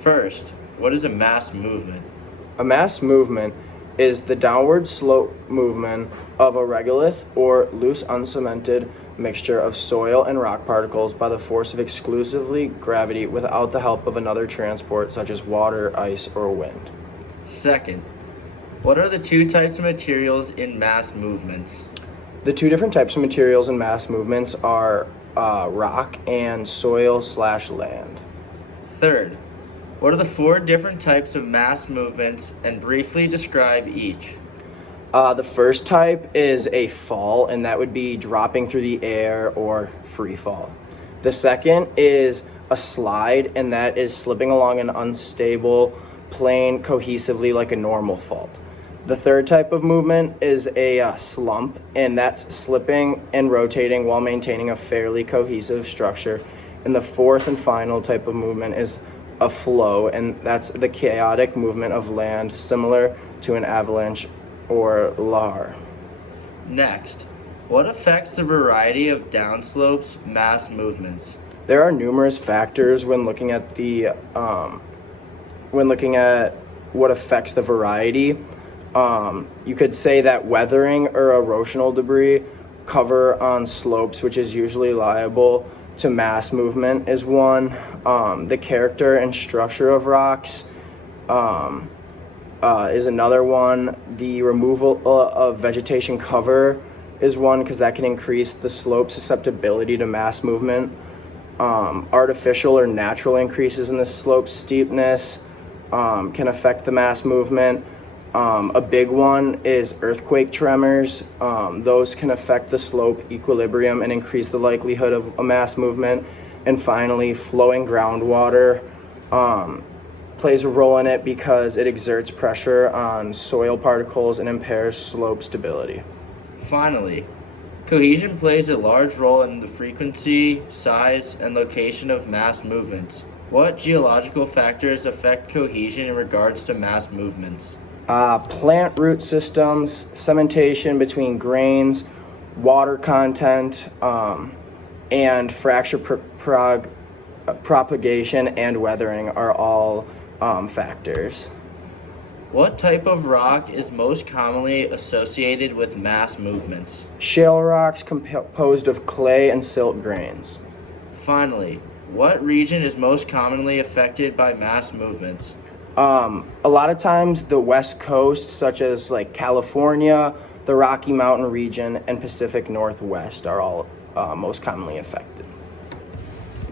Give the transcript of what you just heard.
First, what is a mass movement? A mass movement is the downward slope movement of a regolith or loose uncemented mixture of soil and rock particles by the force of exclusively gravity without the help of another transport such as water, ice, or wind. Second, what are the two types of materials in mass movements? The two different types of materials in mass movements are rock and soil/land. Third, what are the four different types of mass movements and briefly describe each? The first type is a fall, and that would be dropping through the air or free fall. The second is a slide, and that is slipping along an unstable plane cohesively like a normal fault. The third type of movement is a slump, and that's slipping and rotating while maintaining a fairly cohesive structure. And the fourth and final type of movement is a flow, and that's the chaotic movement of land similar to an avalanche or lahar. Next, what affects the variety of downslopes mass movements? There are numerous factors when looking at what affects the variety. You could say that weathering or erosional debris cover on slopes, which is usually liable to mass movement, is one. The character and structure of rocks is another one. The removal of vegetation cover is one, because that can increase the slope susceptibility to mass movement. Artificial or natural increases in the slope steepness can affect the mass movement. A big one is earthquake tremors. Those can affect the slope equilibrium and increase the likelihood of a mass movement. And finally, flowing groundwater plays a role in it because it exerts pressure on soil particles and impairs slope stability. Finally, cohesion plays a large role in the frequency, size, and location of mass movements. What geological factors affect cohesion in regards to mass movements? Plant root systems, cementation between grains, water content, and fracture propagation and weathering are all factors. What type of rock is most commonly associated with mass movements? Shale rocks composed of clay and silt grains. Finally, what region is most commonly affected by mass movements? A lot of times the West Coast, such as like California, the Rocky Mountain region, and Pacific Northwest are all most commonly affected.